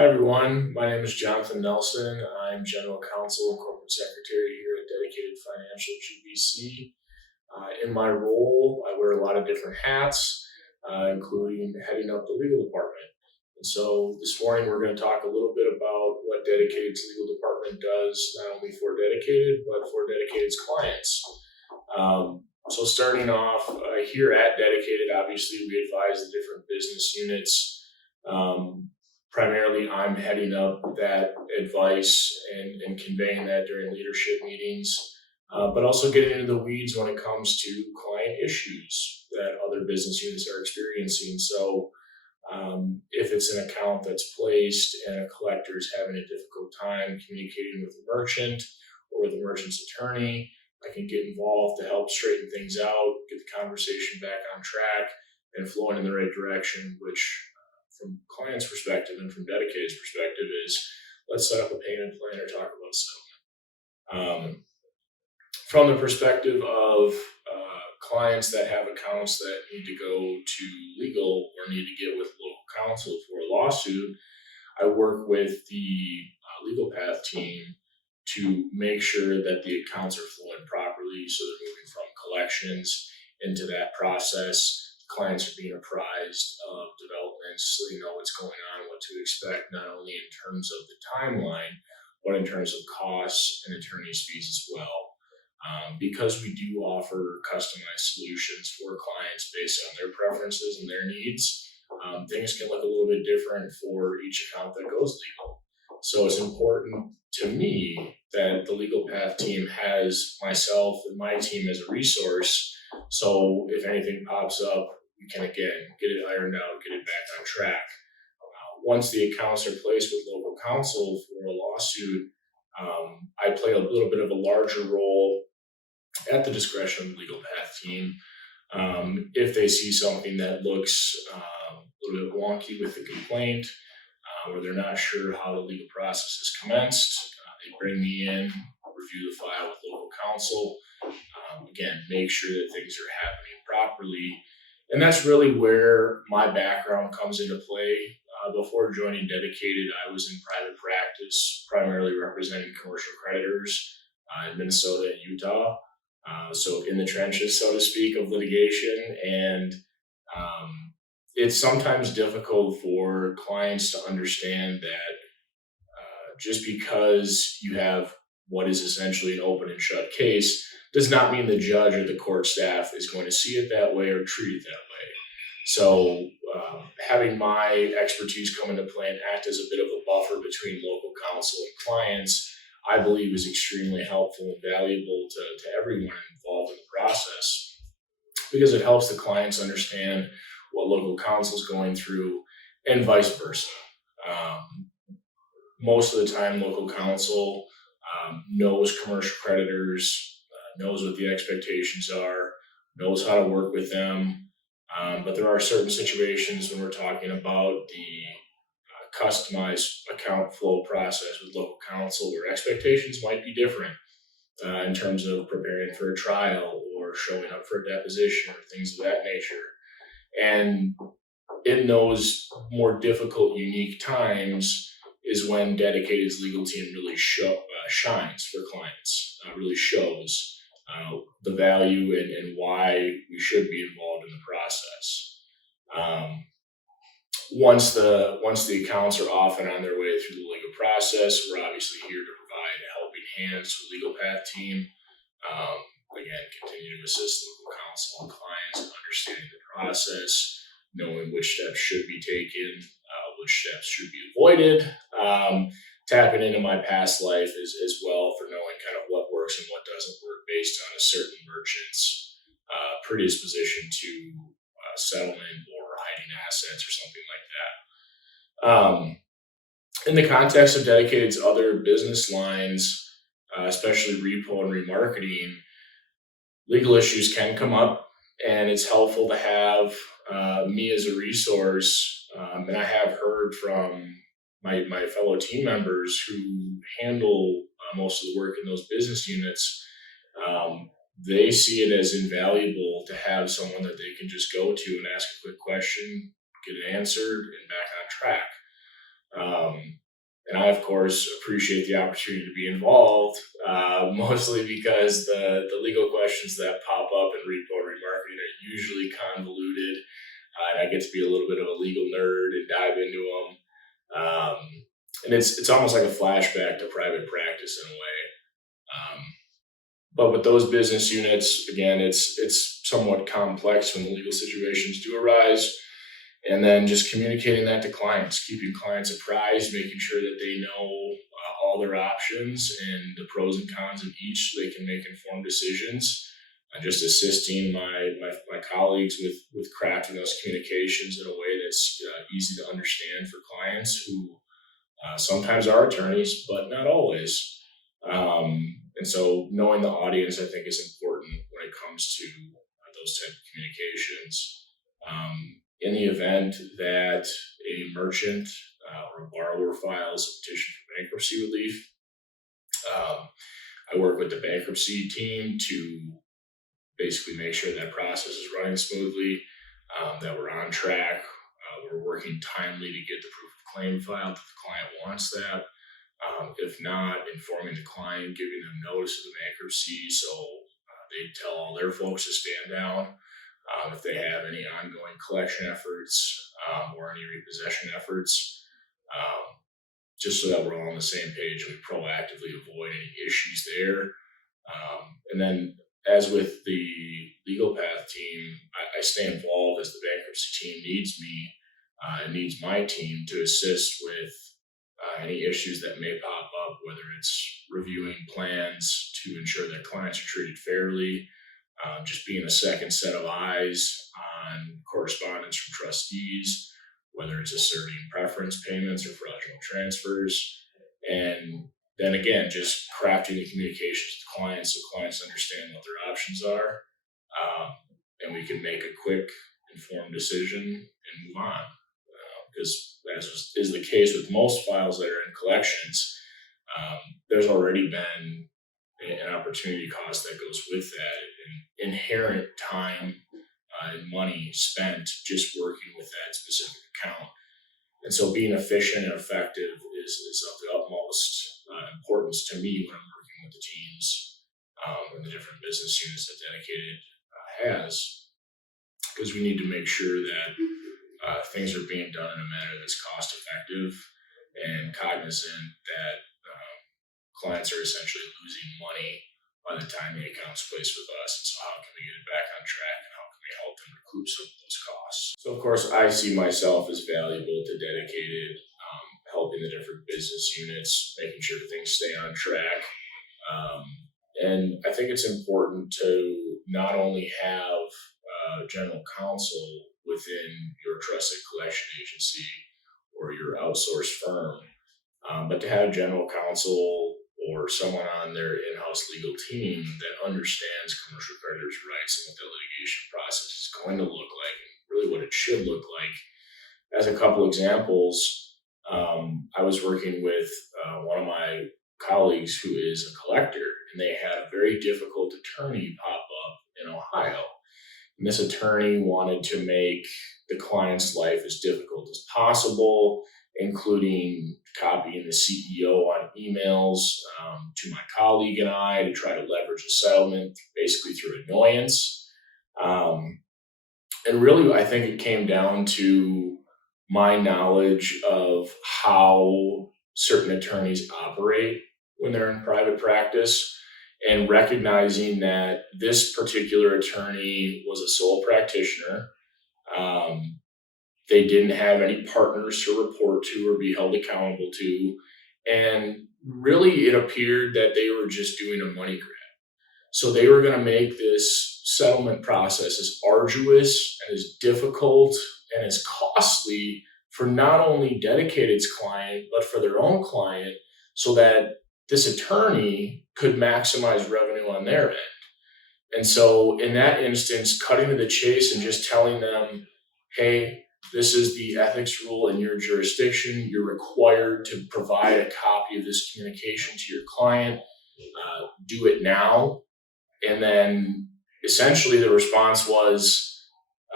Hi, everyone. My name is Jonathon Nelson. I'm General Counsel and Corporate Secretary here at Dedicated Financial GBC. In my role, I wear a lot of different hats, including heading up the legal department. And so this morning, we're going to talk a little bit about what Dedicated's legal department does, not only for Dedicated, but for Dedicated's clients. So starting off here at Dedicated, obviously, we advise the different business units. Primarily, I'm heading up that advice and conveying that during leadership meetings, but also getting into the weeds when it comes to client issues that other business units are experiencing. So if it's an account that's placed and a collector is having a difficult time communicating with the merchant or with the merchant's attorney, I can get involved to help straighten things out, get the conversation back on track and flowing in the right direction, which from client's perspective and from Dedicated's perspective is let's set up a payment plan or talk about settlement. From the perspective of clients that have accounts that need to go to legal or need to get with local counsel for a lawsuit, I work with the legal path team to make sure that the accounts are flowing properly, so they're moving from collections into that process. Clients are being apprised of developments so they know what's going on, what to expect, not only in terms of the timeline, but in terms of costs and attorney's fees as well. Because we do offer customized solutions for clients based on their preferences and their needs, things can look a little bit different for each account that goes legal. So it's important to me that the legal path team has myself and my team as a resource. So if anything pops up, we can again get it ironed out, get it back on track. Once the accounts are placed with local counsel for a lawsuit, I play a little bit of a larger role at the discretion of the legal path team. If they see something that looks a little bit wonky with the complaint, or they're not sure how the legal process is commenced, they bring me in, review the file with local counsel, again, make sure that things are happening properly. And that's really where my background comes into play. Before joining Dedicated, I was in private practice, primarily representing commercial creditors in Minnesota and Utah. So in the trenches, so to speak, of litigation. And it's sometimes difficult for clients to understand that just because you have what is essentially an open and shut case does not mean the judge or the court staff is going to see it that way or treat it that way. So having my expertise come into play and act as a bit of a buffer between local counsel and clients, I believe is extremely helpful and valuable to everyone involved in the process, because it helps the clients understand what local counsel is going through and vice versa. Most of the time, local counsel knows commercial creditors, knows what the expectations are, knows how to work with them. But there are certain situations when we're talking about the customized account flow process with local counsel where expectations might be different in terms of preparing for a trial or showing up for a deposition or things of that nature. And in those more difficult, unique times is when Dedicated's legal team really shines for clients, really shows the value and why we should be involved in the process. Once the accounts are off and on their way through the legal process, we're obviously here to provide a helping hand to the legal path team. Again, continue to assist local counsel and clients in understanding the process, knowing which steps should be taken, which steps should be avoided. Tapping into my past life as well for knowing kind of what works and what doesn't work based on a certain merchant's predisposition to settlement or hiding assets or something like that. In the context of Dedicated's other business lines, especially repo and remarketing, legal issues can come up, and it's helpful to have me as a resource. And I have heard from my fellow team members who handle most of the work in those business units. They see it as invaluable to have someone that they can just go to and ask a quick question, get it answered, and back on track. And I, of course, appreciate the opportunity to be involved, mostly because the legal questions that pop up in repo remarketing are usually convoluted. And I get to be a little bit of a legal nerd and dive into them. And it's almost like a flashback to private practice in a way. But with those business units, again, it's somewhat complex when the legal situations do arise. And then just communicating that to clients, keeping clients apprised, making sure that they know all their options and the pros and cons of each so they can make informed decisions. Just assisting my colleagues with crafting those communications in a way that's easy to understand for clients who sometimes are attorneys, but not always. And so knowing the audience, I think, is important when it comes to those type of communications. In the event that a merchant or a borrower files a petition for bankruptcy relief, I work with the bankruptcy team to basically make sure that process is running smoothly, that we're on track, we're working timely to get the proof of claim filed if the client wants that. If not, informing the client, giving them notice of the bankruptcy so they tell all their folks to stand down. If they have any ongoing collection efforts or any repossession efforts, just so that we're all on the same page and we proactively avoid any issues there. And then, as with the legal path team, I stay involved as the bankruptcy team needs me and needs my team to assist with any issues that may pop up, whether it's reviewing plans to ensure that clients are treated fairly, just being a second set of eyes on correspondence from trustees, whether it's asserting preference payments or fraudulent transfers. And then again, just crafting the communications with clients so clients understand what their options are. And we can make a quick, informed decision and move on. Because as is the case with most files that are in collections, there's already been an opportunity cost that goes with that, and inherent time and money spent just working with that specific account. And so being efficient and effective is of the utmost importance to me when I'm working with the teams and the different business units that Dedicated has, because we need to make sure that things are being done in a manner that's cost effective and cognizant that clients are essentially losing money by the time the account's placed with us. And so how can we get it back on track and how can we help them recoup some of those costs? So of course I see myself as valuable to Dedicated, helping the different business units, making sure things stay on track. And I think it's important to not only have general counsel within your trusted collection agency or your outsourced firm, but to have general counsel or someone on their in-house legal team that understands commercial creditors' rights and what the litigation process is going to look like and really what it should look like. As a couple examples, I was working with one of my colleagues who is a collector, and they had a very difficult attorney pop up in Ohio. And this attorney wanted to make the client's life as difficult as possible, including copying the CEO on emails to my colleague and I to try to leverage a settlement, basically through annoyance. And really, I think it came down to my knowledge of how certain attorneys operate when they're in private practice, and recognizing that this particular attorney was a sole practitioner. They didn't have any partners to report to or be held accountable to. And really, it appeared that they were just doing a money grab. So they were going to make this settlement process as arduous and as difficult and as costly for not only Dedicated's client, but for their own client, so that this attorney could maximize revenue on their end. And so in that instance, cutting to the chase and just telling them, hey, this is the ethics rule in your jurisdiction. You're required to provide a copy of this communication to your client. Do it now. And then essentially the response was,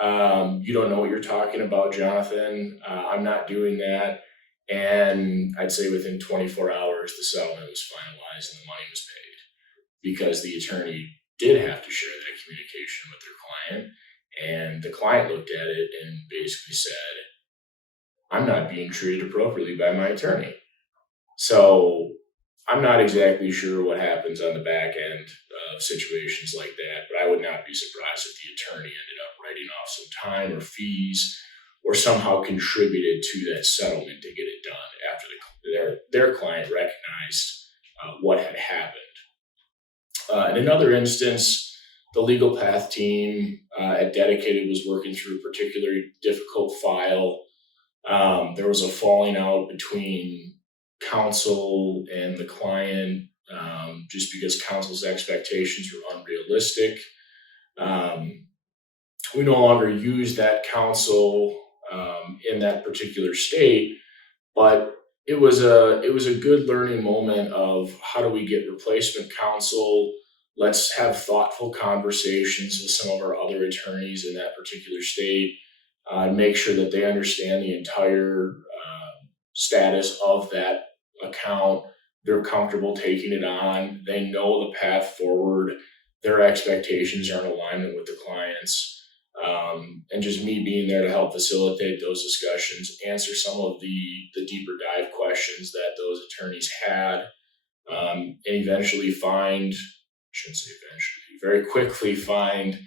you don't know what you're talking about, Jonathan. I'm not doing that. And I'd say within 24 hours, the settlement was finalized and the money was paid because the attorney did have to share that communication with their client. And the client looked at it and basically said, I'm not being treated appropriately by my attorney. So I'm not exactly sure what happens on the back end of situations like that, but I would not be surprised if the attorney ended up writing off some time or fees or somehow contributed to that settlement to get it done after their client recognized what had happened. In another instance, the legal path team at Dedicated was working through a particularly difficult file. There was a falling out between counsel and the client just because counsel's expectations were unrealistic. We no longer use that counsel in that particular state, but it was a good learning moment of how do we get replacement counsel. Let's have thoughtful conversations with some of our other attorneys in that particular state. Make sure that they understand the entire status of that account. They're comfortable taking it on. They know the path forward. Their expectations are in alignment with the clients. And just me being there to help facilitate those discussions, answer some of the deeper dive questions that those attorneys had, and eventually very quickly find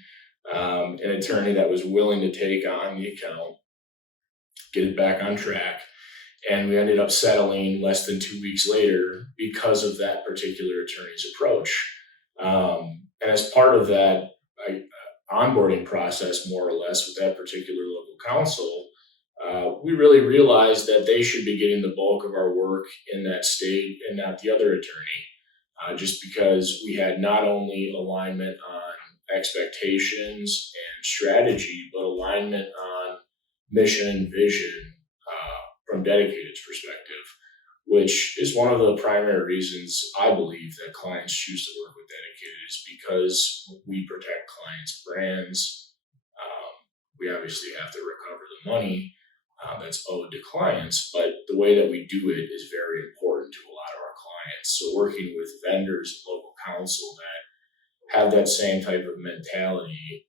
an attorney that was willing to take on the account, get it back on track. And we ended up settling less than 2 weeks later because of that particular attorney's approach. And as part of that onboarding process, more or less, with that particular local counsel, we really realized that they should be getting the bulk of our work in that state and not the other attorney, just because we had not only alignment on expectations and strategy, but alignment on mission and vision from Dedicated's perspective, which is one of the primary reasons I believe that clients choose to work with Dedicated, is because we protect clients' brands. We obviously have to recover the money that's owed to clients, but the way that we do it is very important to a lot of our clients. So working with vendors and local counsel that have that same type of mentality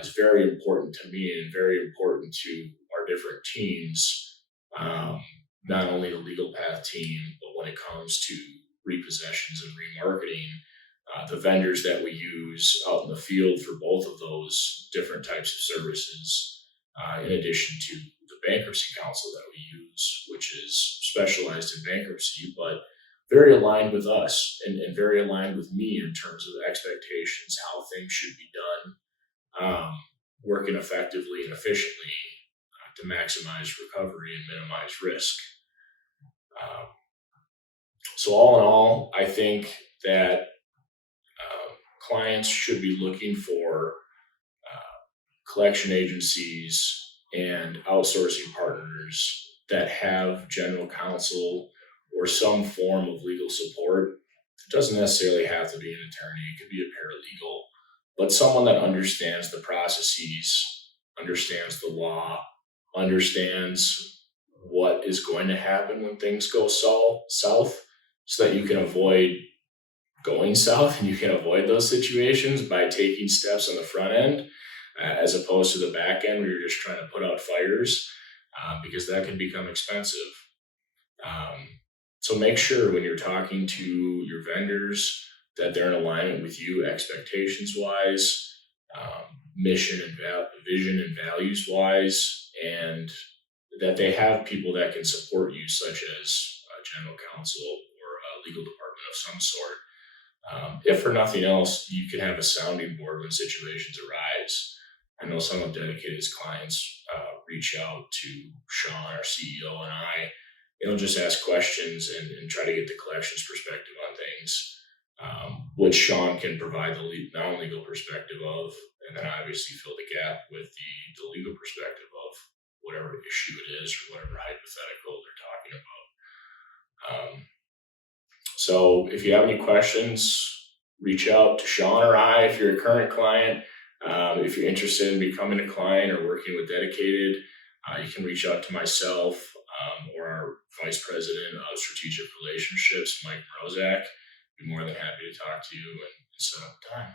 is very important to me and very important to our different teams. Not only the legal path team, but when it comes to repossessions and remarketing, the vendors that we use out in the field for both of those different types of services, in addition to the bankruptcy counsel that we use, which is specialized in bankruptcy, but very aligned with us and very aligned with me in terms of expectations, how things should be done, working effectively and efficiently to maximize recovery and minimize risk. So all in all, I think that clients should be looking for collection agencies and outsourcing partners that have general counsel or some form of legal support. It doesn't necessarily have to be an attorney, it could be a paralegal, but someone that understands the processes, understands the law, understands what is going to happen when things go south, so that you can avoid going south and you can avoid those situations by taking steps on the front end as opposed to the back end where you're just trying to put out fires, because that can become expensive. So make sure when you're talking to your vendors that they're in alignment with you expectations wise, mission and vision and values wise, and that they have people that can support you, such as general counsel or a legal department of some sort. If for nothing else, you can have a sounding board when situations arise. I know some of Dedicated's clients reach out to Sean, our CEO, and I, just ask questions and try to get the collections perspective on things, which Sean can provide the non-legal perspective of, and then obviously fill the gap with the legal perspective of whatever issue it is or whatever hypothetical they're talking about. So if you have any questions, reach out to Sean or I if you're a current client. If you're interested in becoming a client or working with Dedicated, you can reach out to myself. or our Vice President of Strategic Relationships, Mike Mrozak. Be more than happy to talk to you and set up time.